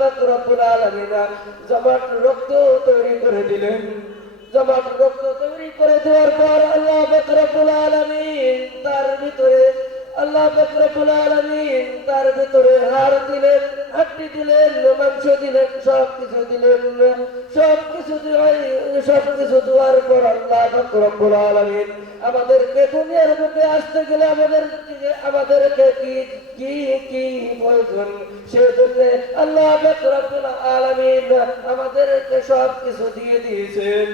পাক রব্বুল আলামিন জমাট রক্ত তৈরি করে দিলেন। জমাট রক্ত তৈরি করে দেওয়ার পর আল্লাহ পাক রব্বুল আলামিন তার ভিতরে তার ভিতরে হাড় দিলেন, হাড্ডি দিলেন, মাংস দিলেন, সবকিছু দিলেন। সবকিছু দেওয়ার পর আল্লাহ পাক রব্বুল আলামিন আমাদেরকে দুনিয়ার বুকে আসতে গেলে আমাদেরকে কি কি কি প্রয়োজন, সেজন্য আল্লাহ পাক রব্বুল আলামিন আমাদেরকে সবকিছু দিয়ে দিয়েছেন।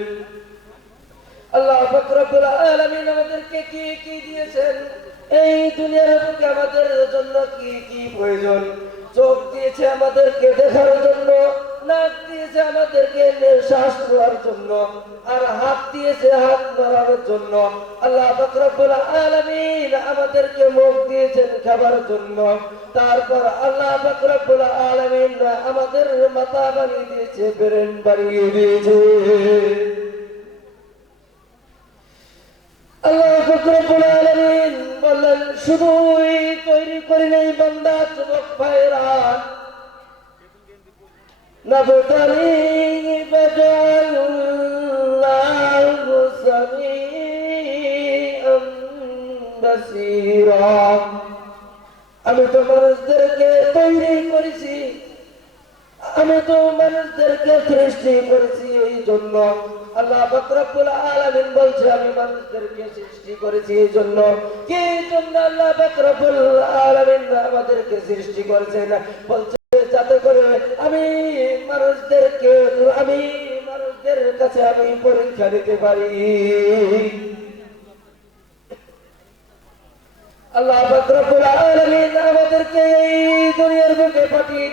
আল্লাহ পাক রব্বুল আলামিন আমাদেরকে কি কি দিয়েছেন, এই দুনিয়ার বুকে আমাদের জন্য কি কি প্রয়োজন। চোখ দিয়েছে আমাদেরকে দেখার জন্য, নাক দিয়েছে আমাদেরকে শ্বাস নেওয়ার জন্য, আর হাত দিয়েছে হাত ধরার জন্য। আল্লাহ পাক রব্বুল আলামিন আমাদেরকে মুখ দিয়েছেন খাবার জন্য। তারপর আল্লাহ পাক রব্বুল আলামিন আমাদের মাথা বানিয়ে দিয়েছে, ব্রেন বানিয়ে দিয়েছে। আল্লাহ পাক রব্বুল আলামিন বললেন, শুধুই তৈরি করি নাই বান্দা, যুবক ভাইরা, নাবতালি ফাজআল্লাহু সামিআন বাসীরা। আমি তো মানুষদেরকে তৈরি করেছি, আমি তো মানুষদেরকে সৃষ্টি করেছি এই জন্য। আল্লাহ পাক রব্বুল আলামিন বলছে, আমি মানুষদেরকে সৃষ্টি করেছি এই জন্য। কি জন্য আল্লাহ পাক রব্বুল আলামিন আমাদেরকে সৃষ্টি করেছেন? বলছে যাতে করে আমি মানুষদের কাছে আমি পরীক্ষা দিতে পারি। আল্লাহ পাক রব্বুল আলামিন আমাদেরকে এই দুনিয়ার বুকে পাঠিয়ে দিয়ে